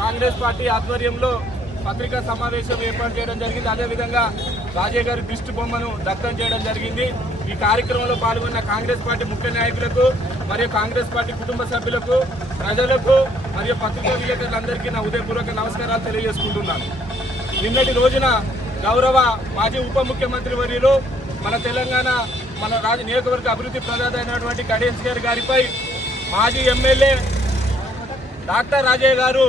Congress party ఆధ్వర్యంలో పత్రికా సమావేశం ఏర్పాటు చేయడం జరిగింది. అదేవిధంగా రాజయ్య గారి దిష్టి బొమ్మను దగ్ధం చేయడం జరిగింది. ఈ కార్యక్రమంలో పాల్గొన్న కాంగ్రెస్ పార్టీ ముఖ్య నాయకులకు మరియు కాంగ్రెస్ పార్టీ కుటుంబ సభ్యులకు ప్రజలకు మరియు పత్రికా విలేకరులందరికీ నా ఉదయపూర్వక నమస్కారాలు తెలియజేసుకుంటున్నాను. నిన్నటి రోజున గౌరవ మాజీ ఉప ముఖ్యమంత్రి వర్యులు మన తెలంగాణ మన రాజ నియోజకవర్గ అభివృద్ధి ప్రదాత అయినటువంటి గణేష్ గారి గారిపై మాజీ ఎమ్మెల్యే డాక్టర్ రాజయ్య గారు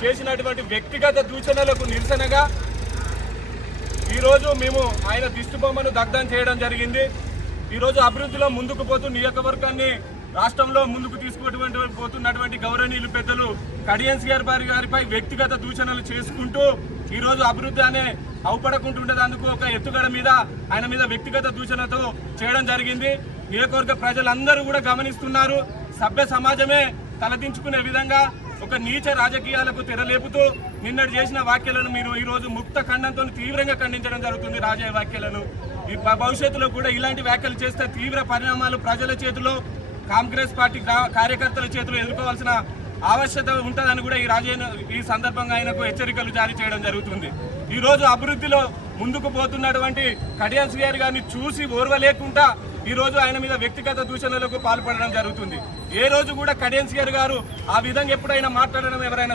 చేసినటువంటి వ్యక్తిగత దూషణలకు నిరసనగా ఈరోజు మేము ఆయన దిష్టిబొమ్మను దగ్ధం చేయడం జరిగింది. ఈరోజు అభివృద్ధిలో ముందుకు పోతూ నియోజకవర్గాన్ని రాష్ట్రంలో ముందుకు తీసుకున్నటువంటి పోతున్నటువంటి గౌరవనీయులు పెద్దలు కడియన్స్ గారి వారి గారిపై వ్యక్తిగత దూషణలు చేసుకుంటూ ఈరోజు అభివృద్ధి అనే అవపడకుంటుండేందుకు ఒక ఎత్తుగడ మీద ఆయన మీద వ్యక్తిగత దూషణతో చేయడం జరిగింది. నియోజకవర్గ ప్రజలందరూ కూడా గమనిస్తున్నారు. సభ్య సమాజమే తలదించుకునే విధంగా ఒక నీచ రాజకీయాలకు తెరలేపుతూ నిన్నటి చేసిన వ్యాఖ్యలను మీరు ఈరోజు ముక్త ఖండంతో తీవ్రంగా ఖండించడం జరుగుతుంది రాజయ్య వ్యాఖ్యలను. ఈ భవిష్యత్తులో కూడా ఇలాంటి వ్యాఖ్యలు చేస్తే తీవ్ర పరిణామాలు ప్రజల చేతిలో కాంగ్రెస్ పార్టీ కార్యకర్తల చేతిలో ఎదుర్కోవాల్సిన ఆవశ్యకత ఉంటుందని కూడా ఈ రాజయ్య ఈ సందర్భంగా ఆయనకు హెచ్చరికలు జారీ చేయడం జరుగుతుంది. ఈ రోజు అభివృద్ధిలో ముందుకు పోతున్నటువంటి కడియాన్స్ గారి గారిని చూసి ఓర్వలేకుండా ఈ రోజు ఆయన మీద వ్యక్తిగత దూషణలకు పాల్పడడం జరుగుతుంది. ఏ రోజు కూడా కడియన్స్ గారు గారు ఆ విధంగా ఎప్పుడైనా మాట్లాడడం ఎవరైనా